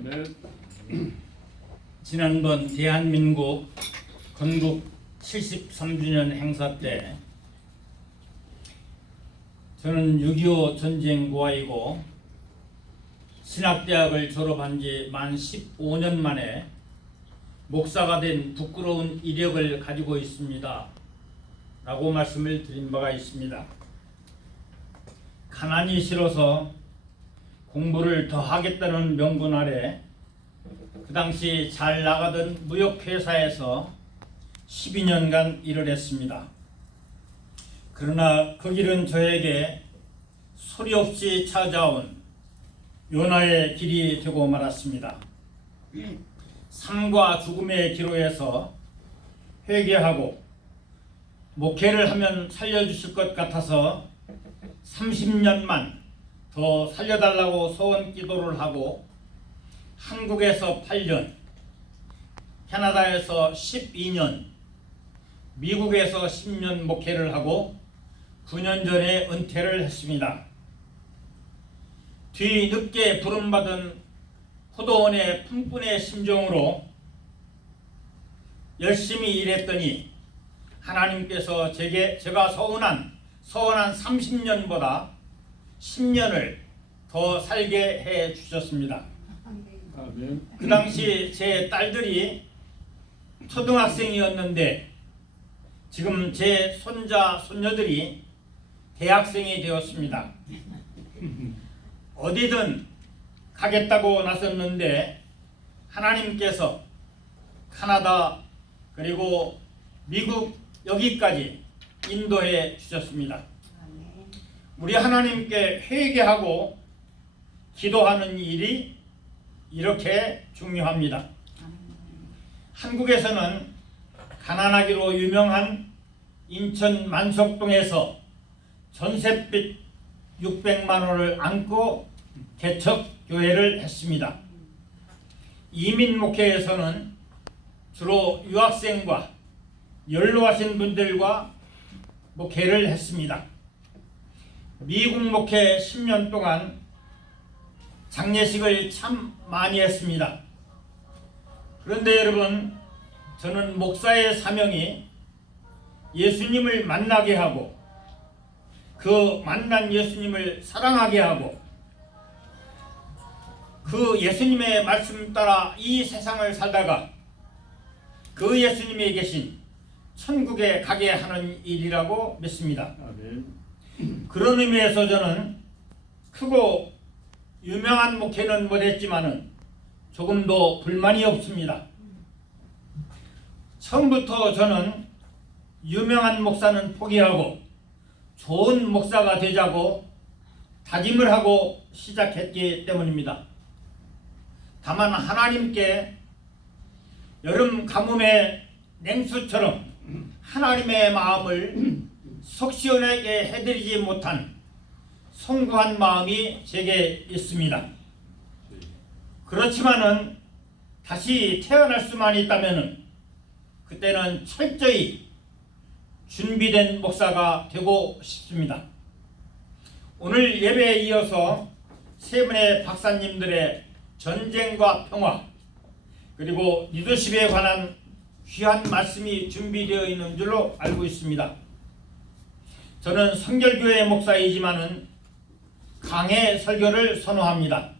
아멘. 지난번 대한민국 건국 73주년 행사 때 저는 6.25 전쟁 고아이고 신학대학을 졸업한 지 만 15년 만에 목사가 된 부끄러운 이력을 가지고 있습니다 라고 말씀을 드린 바가 있습니다. 가난이 싫어서 공부를 더 하겠다는 명분 아래 그 당시 잘 나가던 무역회사에서 12년간 일을 했습니다. 그러나 그 길은 저에게 소리 없이 찾아온 요나의 길이 되고 말았습니다. 삶과 죽음의 기로에서 회개하고 목회를 하면 살려주실 것 같아서 30년만 더 살려달라고 소원 기도를 하고 한국에서 8년, 캐나다에서 12년, 미국에서 10년 목회를 하고 9년 전에 은퇴를 했습니다. 뒤늦게 부름받은 호도원의 품꾼의 심정으로 열심히 일했더니 하나님께서 제가 서원한 30년보다 10년을 더 살게 해 주셨습니다. 아멘. 그 당시 제 딸들이 초등학생이었는데 지금 제 손자, 손녀들이 대학생이 되었습니다. 어디든 가겠다고 나섰는데 하나님께서 카나다 그리고 미국 여기까지 인도해 주셨습니다. 우리 하나님께 회개하고 기도하는 일이 이렇게 중요합니다. 한국에서는 가난하기로 유명한 인천 만석동에서 전셋빚 600만 원을 안고 개척교회를 했습니다. 이민 목회에서는 주로 유학생과 연로하신 분들과 목회를 했습니다. 미국 목회 10년 동안 장례식을 참 많이 했습니다. 그런데 여러분, 저는 목사의 사명이 예수님을 만나게 하고 그 만난 예수님을 사랑하게 하고 그 예수님의 말씀 따라 이 세상을 살다가 그 예수님이 계신 천국에 가게 하는 일이라고 믿습니다. 아멘. 그런 의미에서 저는 크고 유명한 목회는 못했지만은 조금도 불만이 없습니다. 처음부터 저는 유명한 목사는 포기하고 좋은 목사가 되자고 다짐을 하고 시작했기 때문입니다. 다만 하나님께 여름 가뭄의 냉수처럼 하나님의 마음을 속 시원하게 해드리지 못한 송구한 마음이 제게 있습니다. 그렇지만은 다시 태어날 수만 있다면은 그때는 철저히 준비된 목사가 되고 싶습니다. 오늘 예배에 이어서 세 분의 박사님들의 전쟁과 평화 그리고 리더십에 관한 귀한 말씀이 준비되어 있는 줄로 알고 있습니다. 저는 성결교회 목사이지만은 강해 설교를 선호합니다.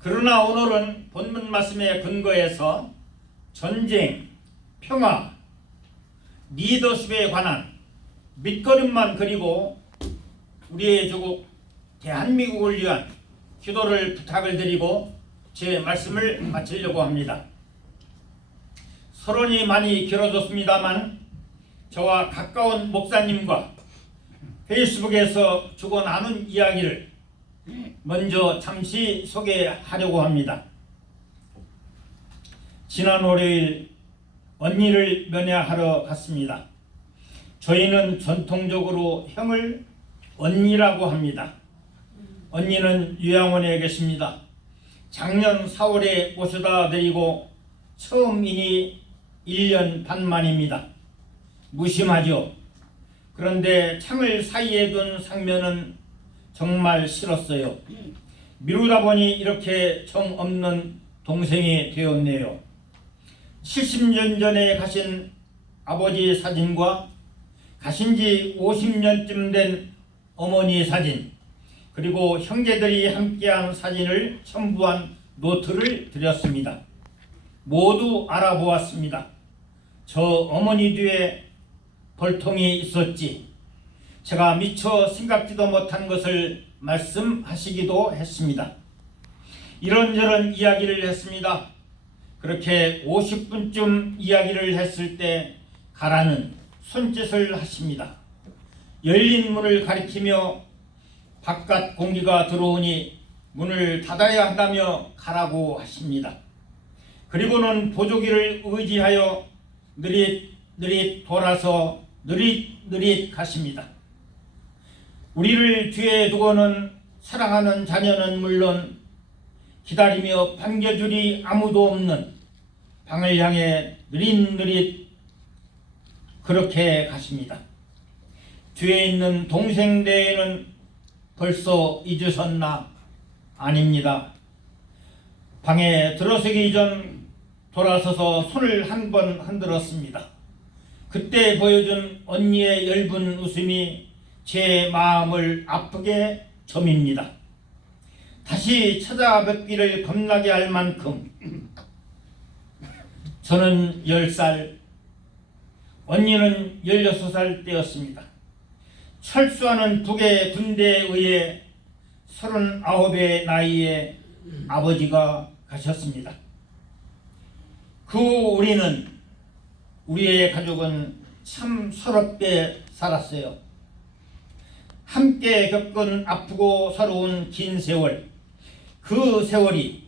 그러나 오늘은 본문 말씀에 근거해서 전쟁, 평화, 리더십에 관한 밑거름만 그리고 우리의 조국 대한민국을 위한 기도를 부탁을 드리고 제 말씀을 마치려고 합니다. 서론이 많이 길어졌습니다만 저와 가까운 목사님과 페이스북에서 주고 나눈 이야기를 먼저 잠시 소개하려고 합니다. 지난 월요일 언니를 면회하러 갔습니다. 저희는 전통적으로 형을 언니라고 합니다. 언니는 요양원에 계십니다. 작년 4월에 모셔다 드리고 처음이니 1년 반 만입니다. 무심하죠. 그런데 창을 사이에 둔 상면은 정말 싫었어요. 미루다 보니 이렇게 정없는 동생이 되었네요. 70년 전에 가신 아버지 사진과 가신 지 50년쯤 된 어머니 사진, 그리고 형제들이 함께한 사진을 첨부한 노트를 드렸습니다. 모두 알아보았습니다. 저 어머니 뒤에 벌통이 있었지, 제가 미처 생각지도 못한 것을 말씀하시기도 했습니다. 이런저런 이야기를 했습니다. 그렇게 50분쯤 이야기를 했을 때 가라는 손짓을 하십니다. 열린 문을 가리키며 바깥 공기가 들어오니 문을 닫아야 한다며 가라고 하십니다. 그리고는 보조기를 의지하여 느릿느릿 돌아서 느릿느릿 가십니다. 우리를 뒤에 두고는 사랑하는 자녀는 물론 기다리며 반겨줄이 아무도 없는 방을 향해 느릿느릿 그렇게 가십니다. 뒤에 있는 동생 대에는 벌써 잊으셨나? 아닙니다. 방에 들어서기 전 돌아서서 손을 한 번 흔들었습니다. 그때 보여준 언니의 엷은 웃음이 제 마음을 아프게 점입니다. 다시 찾아뵙기를 겁나게 할 만큼 저는 10살, 언니는 16살 때였습니다. 철수하는 북의 군대에 의해 39의 나이에 아버지가 가셨습니다. 그 후 우리의 가족은 참 서럽게 살았어요. 함께 겪은 아프고 서러운 긴 세월, 그 세월이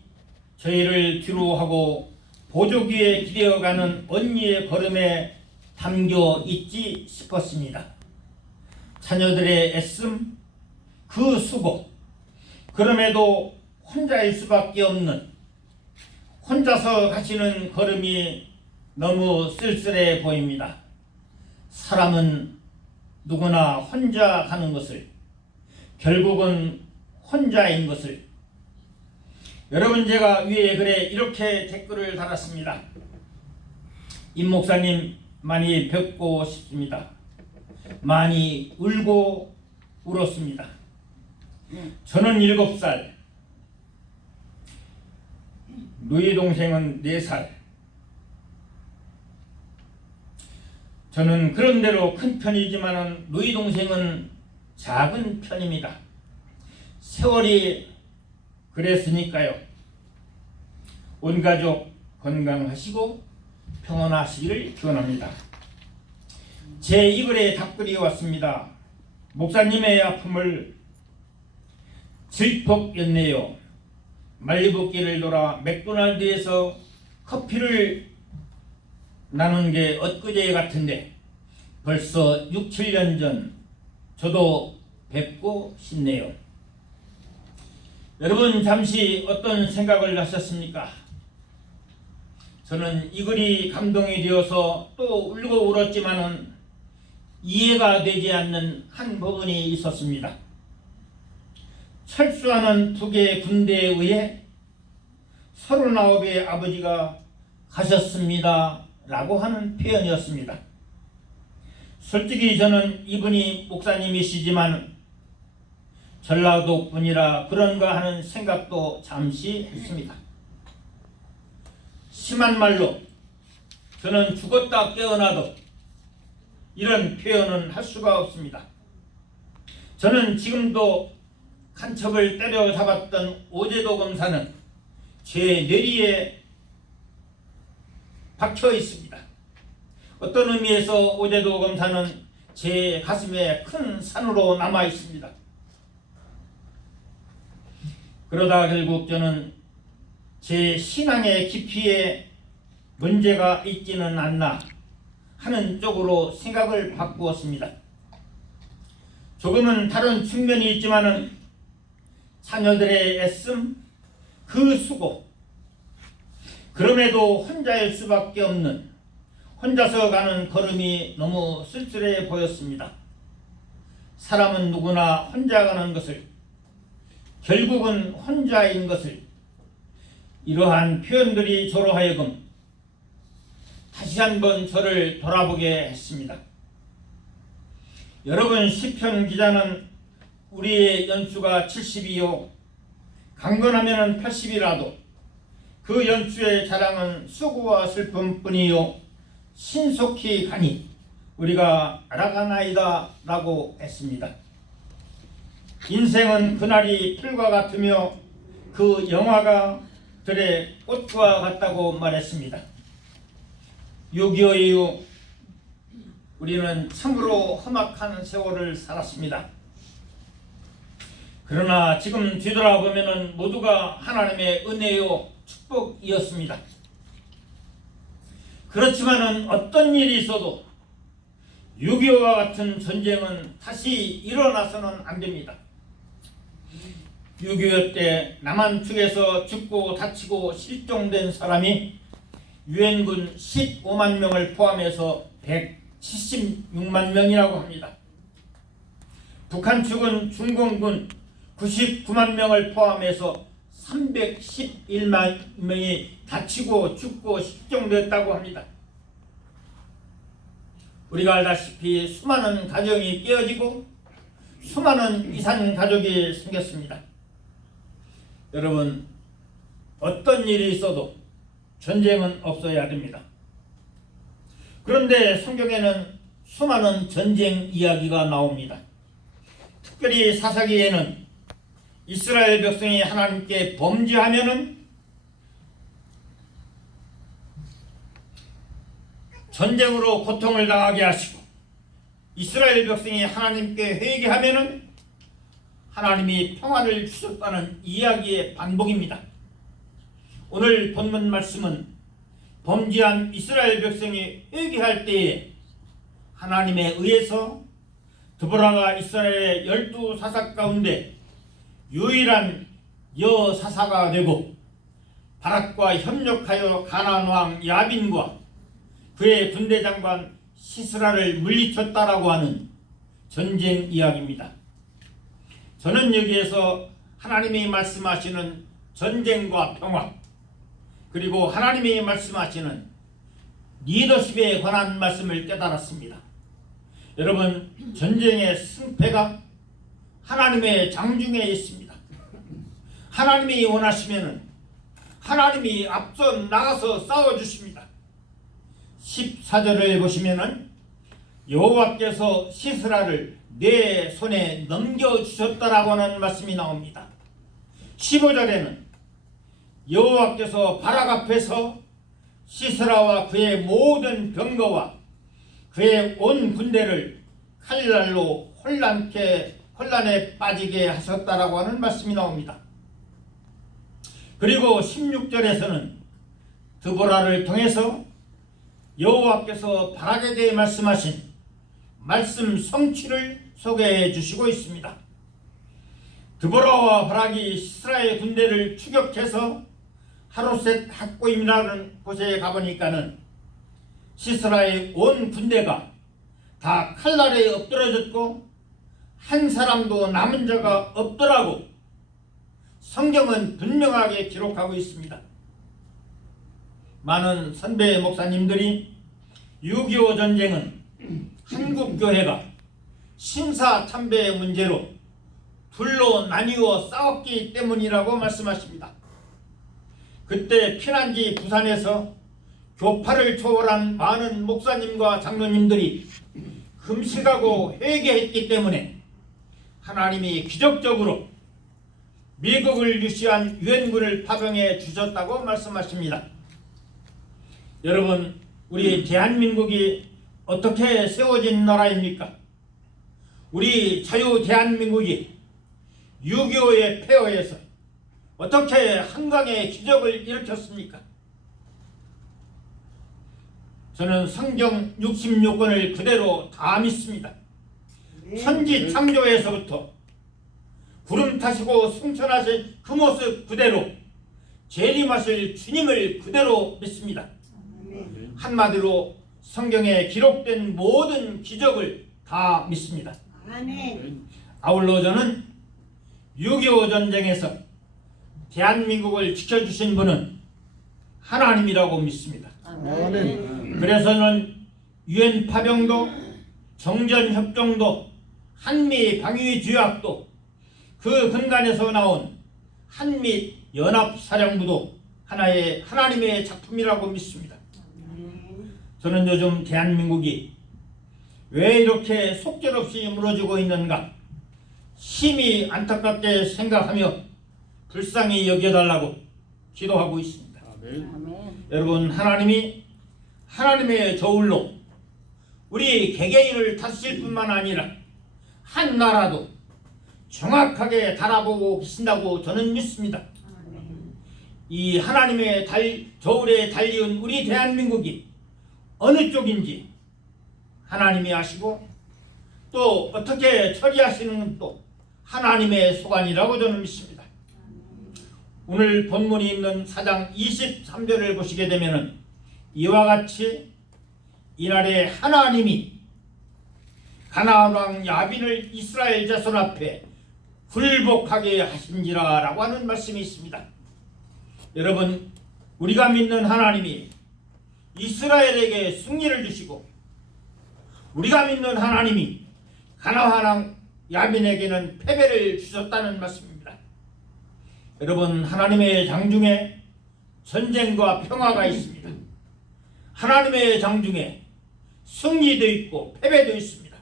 저희를 뒤로하고 보조기에 기대어가는 언니의 걸음에 담겨 있지 싶었습니다. 자녀들의 애씀, 그 수고, 그럼에도 혼자일 수밖에 없는, 혼자서 가시는 걸음이 너무 쓸쓸해 보입니다. 사람은 누구나 혼자 가는 것을, 결국은 혼자인 것을. 여러분, 제가 위에 글에 이렇게 댓글을 달았습니다. 임 목사님 많이 뵙고 싶습니다. 많이 울고 울었습니다. 저는 7살, 누이 동생은 4살. 저는 그런대로 큰 편이지만 누이 동생은 작은 편입니다. 세월이 그랬으니까요. 온 가족 건강하시고 평안하시기를 기원합니다. 제 이글에 답글이 왔습니다. 목사님의 아픔을 질퍽였네요. 말리부길을 돌아 맥도날드에서 커피를 나눈 게 엊그제 같은데 벌써 6, 7년 전 저도 뵙고 싶네요. 여러분, 잠시 어떤 생각을 하셨습니까? 저는 이 글이 감동이 되어서 또 울고 울었지만은 이해가 되지 않는 한 부분이 있었습니다. 철수하는 북의 군대에 의해 39의 아버지가 가셨습니다 라고 하는 표현이었습니다. 솔직히 저는 이분이 목사님이시지만 전라도 분이라 그런가 하는 생각도 잠시 했습니다. 심한 말로 저는 죽었다 깨어나도 이런 표현은 할 수가 없습니다. 저는 지금도 간첩을 때려잡았던 오제도 검사는 제 뇌리에 박혀 있습니다. 어떤 의미에서 오제도 검사는 제 가슴에 큰 산으로 남아 있습니다. 그러다 결국 저는 제 신앙의 깊이에 문제가 있지는 않나 하는 쪽으로 생각을 바꾸었습니다. 조금은 다른 측면이 있지만은 자녀들의 애씀, 그 수고, 그럼에도 혼자일 수밖에 없는, 혼자서 가는 걸음이 너무 쓸쓸해 보였습니다. 사람은 누구나 혼자 가는 것을, 결국은 혼자인 것을 이러한 표현들이 저로 하여금 다시 한번 저를 돌아보게 했습니다. 여러분, 시편 기자는 우리의 연수가 70이요 강건하면 80이라도 그 연수의 자랑은 수고와 슬픔뿐이요 신속히 가니 우리가 알아가나이다 라고 했습니다. 인생은 그날이 풀과 같으며 그 영화가 들의 꽃과 같다고 말했습니다. 6.25 이후 우리는 참으로 험악한 세월을 살았습니다. 그러나 지금 뒤돌아보면 모두가 하나님의 은혜요 축복이었습니다. 그렇지만은 어떤 일이 있어도 6.25와 같은 전쟁은 다시 일어나서는 안 됩니다. 6.25 때 남한 측에서 죽고 다치고 실종된 사람이 유엔군 15만 명을 포함해서 176만 명이라고 합니다. 북한 측은 중공군 99만 명을 포함해서 311만 명이 다치고 죽고 실종됐다고 합니다. 우리가 알다시피 수많은 가정이 깨어지고 수많은 이산 가족이 생겼습니다. 여러분, 어떤 일이 있어도 전쟁은 없어야 됩니다. 그런데 성경에는 수많은 전쟁 이야기가 나옵니다. 특별히 사사기에는 이스라엘 백성이 하나님께 범죄하면은 전쟁으로 고통을 당하게 하시고 이스라엘 백성이 하나님께 회개하면은 하나님이 평안을 주셨다는 이야기의 반복입니다. 오늘 본문 말씀은 범죄한 이스라엘 백성이 회개할 때에 하나님에 의해서 드보라가 이스라엘의 12사사 가운데 유일한 여사사가 되고 바락과 협력하여 가나안 왕 야빈과 그의 군대 장관 시스라를 물리쳤다라고 하는 전쟁 이야기입니다. 저는 여기에서 하나님이 말씀하시는 전쟁과 평화, 그리고 하나님이 말씀하시는 리더십에 관한 말씀을 깨달았습니다. 여러분, 전쟁의 승패가 하나님의 장중에 있습니다. 하나님이 원하시면 하나님이 앞서 나가서 싸워주십니다. 14절을 보시면 여호와께서 시스라를 내 손에 넘겨주셨다라고 하는 말씀이 나옵니다. 15절에는 여호와께서 바락 앞에서 시스라와 그의 모든 병거와 그의 온 군대를 칼날로 혼란에 빠지게 하셨다라고 하는 말씀이 나옵니다. 그리고 16절에서는 드보라를 통해서 여호와께서 바락에 대해 말씀하신 말씀 성취를 소개해 주시고 있습니다. 드보라와 바락이 시스라의 군대를 추격해서 하로셋 학고임이라는 곳에 가보니까는 시스라의 온 군대가 다 칼날에 엎드러졌고 한 사람도 남은 자가 없더라고 성경은 분명하게 기록하고 있습니다. 많은 선배 목사님들이 6.25 전쟁은 한국 교회가 신사참배의 문제로 둘로 나뉘어 싸웠기 때문이라고 말씀하십니다. 그때 피난지 부산에서 교파를 초월한 많은 목사님과 장로님들이 금식하고 회개했기 때문에 하나님이 기적적으로 미국을 유시한 유엔군을 파병해 주셨다고 말씀하십니다. 여러분, 우리 대한민국이 어떻게 세워진 나라입니까? 우리 자유 대한민국이 6.25의 폐허에서 어떻게 한강의 기적을 일으켰습니까? 저는 성경 66권을 그대로 다 믿습니다. 천지 창조에서부터 구름 타시고 승천하신 그 모습 그대로 재림하실 주님을 그대로 믿습니다. 한마디로 성경에 기록된 모든 기적을 다 믿습니다. 아울러 저는 6.25 전쟁에서 대한민국을 지켜주신 분은 하나님이라고 믿습니다. 아멘. 그래서는 유엔 파병도 정전협정도 한미 방위조약도 그 근간에서 나온 한미 연합사령부도 하나의 하나님의 작품이라고 믿습니다. 저는 요즘 대한민국이 왜 이렇게 속절없이 무너지고 있는가 심히 안타깝게 생각하며 불쌍히 여겨달라고 기도하고 있습니다. 아멘. 여러분, 하나님이 하나님의 저울로 우리 개개인을 다스릴 뿐만 아니라 한 나라도 정확하게 달아보고 계신다고 저는 믿습니다. 이 하나님의 저울에 달리운 우리 대한민국이 어느 쪽인지 하나님이 아시고 또 어떻게 처리하시는 것도 하나님의 소관이라고 저는 믿습니다. 오늘 본문이 있는 4장 23절을 보시게 되면 이와 같이 이날에 하나님이 가나안 왕 야빈을 이스라엘 자손 앞에 굴복하게 하신지라 라고 하는 말씀이 있습니다. 여러분, 우리가 믿는 하나님이 이스라엘에게 승리를 주시고 우리가 믿는 하나님이 가나안 왕 야빈에게는 패배를 주셨다는 말씀입니다. 여러분, 하나님의 장중에 전쟁과 평화가 있습니다. 하나님의 장중에 승리도 있고 패배도 있습니다.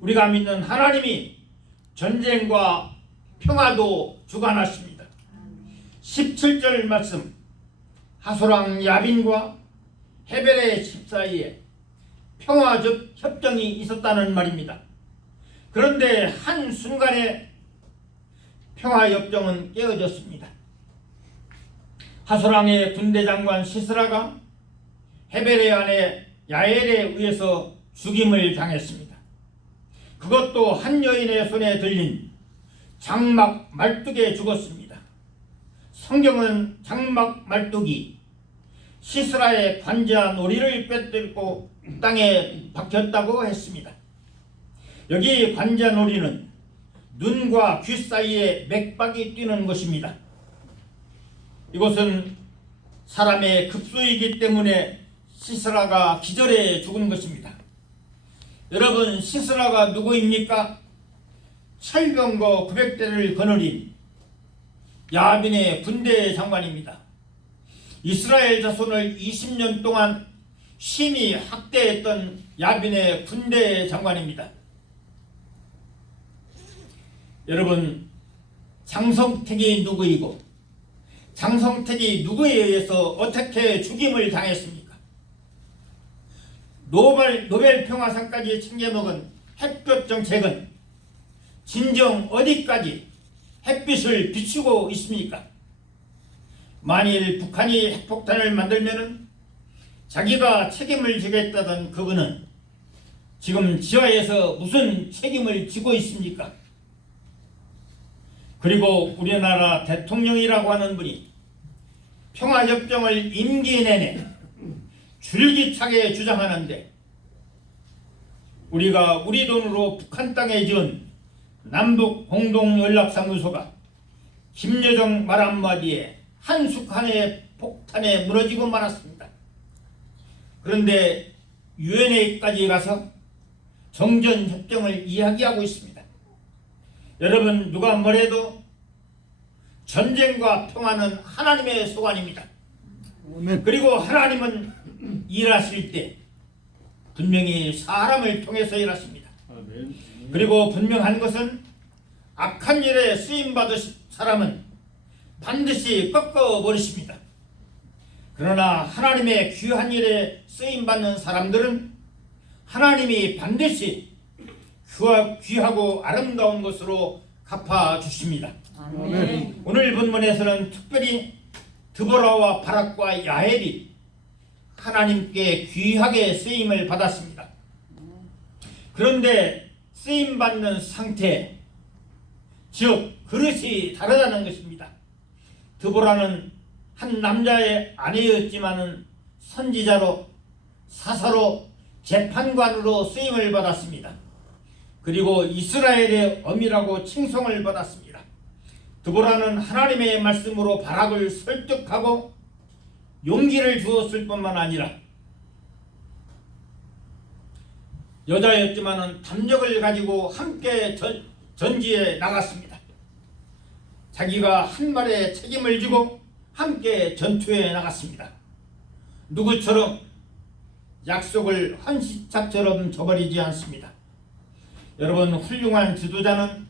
우리가 믿는 하나님이 전쟁과 평화도 주관하십니다. 17절 말씀, 하소랑 야빈과 헤벨의 집 사이에 평화 협정이 있었다는 말입니다. 그런데 한순간에 평화 협정은 깨어졌습니다. 하소랑의 군대 장관 시스라가 헤벨의 아내 야엘에 의해서 죽임을 당했습니다. 그것도 한 여인의 손에 들린 장막 말뚝에 죽었습니다. 성경은 장막 말뚝이 시스라의 관자 놀이를 빼들고 땅에 박혔다고 했습니다. 여기 관자 놀이는 눈과 귀 사이에 맥박이 뛰는 것입니다. 이것은 사람의 급소이기 때문에 시스라가 기절해 죽은 것입니다. 여러분, 시스라가 누구입니까? 철병거 900대를 거느린 야빈의 군대 장관입니다. 이스라엘 자손을 20년 동안 심히 학대했던 야빈의 군대 장관입니다. 여러분, 장성택이 누구이고 장성택이 누구에 의해서 어떻게 죽임을 당했습니까? 노벨 평화상까지 챙겨먹은 햇볕 정책은 진정 어디까지 햇빛을 비추고 있습니까? 만일 북한이 핵폭탄을 만들면은 자기가 책임을 지겠다던 그분은 지금 지하에서 무슨 책임을 지고 있습니까? 그리고 우리나라 대통령이라고 하는 분이 평화협정을 임기 내내 줄기차게 주장하는데 우리가 우리 돈으로 북한 땅에 지은 남북공동연락사무소가 김여정 말 한마디에 한순간에 폭탄에 무너지고 말았습니다. 그런데 유엔에까지 가서 정전협정을 이야기하고 있습니다. 여러분, 누가 뭐래도 전쟁과 평화는 하나님의 소관입니다. 그리고 하나님은 일하실 때 분명히 사람을 통해서 일하십니다. 그리고 분명한 것은 악한 일에 쓰임받으신 사람은 반드시 꺾어버리십니다. 그러나 하나님의 귀한 일에 쓰임받는 사람들은 하나님이 반드시 귀하고 아름다운 것으로 갚아주십니다. 아멘. 오늘 본문에서는 특별히 드보라와 바락과 야엘이 하나님께 귀하게 쓰임을 받았습니다. 그런데 쓰임받는 상태, 즉 그릇이 다르다는 것입니다. 드보라는 한 남자의 아내였지만은 선지자로, 사사로, 재판관으로 쓰임을 받았습니다. 그리고 이스라엘의 어미라고 칭송을 받았습니다. 드보라는 하나님의 말씀으로 바락을 설득하고 용기를 주었을 뿐만 아니라 여자였지만은 담력을 가지고 함께 전지에 나갔습니다. 자기가 한 말에 책임을 지고 함께 전투에 나갔습니다. 누구처럼 약속을 헌시짝처럼 저버리지 않습니다. 여러분, 훌륭한 지도자는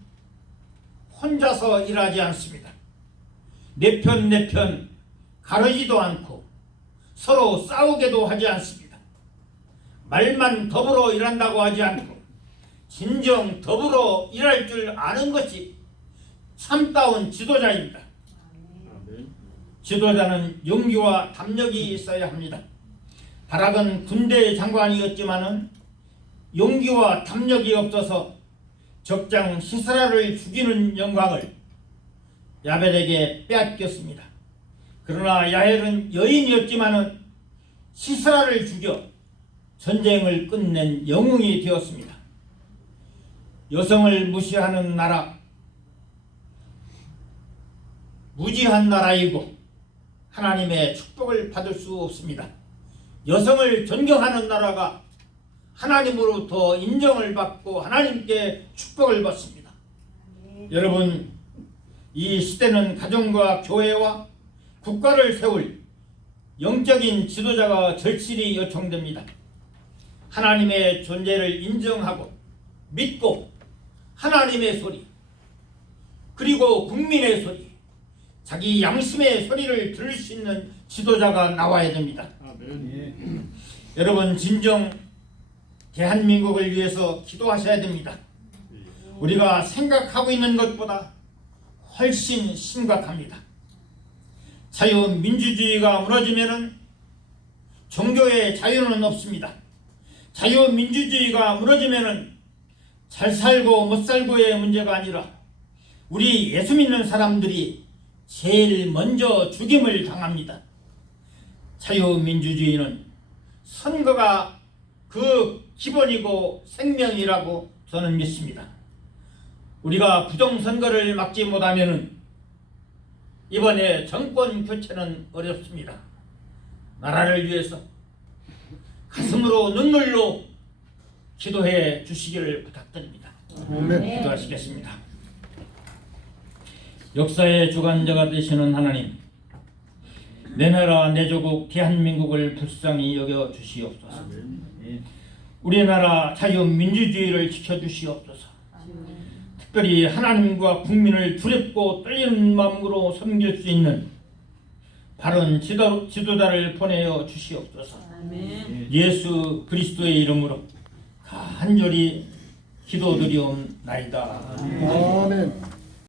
혼자서 일하지 않습니다. 내 편 가르지도 않고 서로 싸우게도 하지 않습니다. 말만 더불어 일한다고 하지 않고 진정 더불어 일할 줄 아는 것이 참다운 지도자입니다. 지도자는 용기와 담력이 있어야 합니다. 바락은 군대 장관이었지만은 용기와 담력이 없어서 적장 시스라를 죽이는 영광을 야벨에게 빼앗겼습니다. 그러나 야헬은 여인이었지만은 시스라를 죽여 전쟁을 끝낸 영웅이 되었습니다. 여성을 무시하는 나라, 무지한 나라이고 하나님의 축복을 받을 수 없습니다. 여성을 존경하는 나라가 하나님으로부터 인정을 받고 하나님께 축복을 받습니다. 여러분, 이 시대는 가정과 교회와 국가를 세울 영적인 지도자가 절실히 요청됩니다. 하나님의 존재를 인정하고 믿고 하나님의 소리, 그리고 국민의 소리, 자기 양심의 소리를 들을 수 있는 지도자가 나와야 됩니다. 여러분, 진정 대한민국을 위해서 기도하셔야 됩니다. 우리가 생각하고 있는 것보다 훨씬 심각합니다. 자유민주주의가 무너지면은 종교의 자유는 없습니다. 자유민주주의가 무너지면은 잘 살고 못 살고의 문제가 아니라 우리 예수 믿는 사람들이 제일 먼저 죽임을 당합니다. 자유민주주의는 선거가 그 기본이고 생명이라고 저는 믿습니다. 우리가 부정선거를 막지 못하면은 이번에 정권 교체는 어렵습니다. 나라를 위해서 가슴으로 눈물로 기도해 주시기를 부탁드립니다. 기도하시겠습니다. 역사의 주관자가 되시는 하나님, 내 나라 내 조국 대한민국을 불쌍히 여겨 주시옵소서. 우리나라 자유민주주의를 지켜주시옵소서. 특별히 하나님과 국민을 두렵고 떨리는 마음으로 섬길 수 있는 바른 지도자를 보내어 주시옵소서. 예수 그리스도의 이름으로 간절히 기도드리옵나이다. 아멘.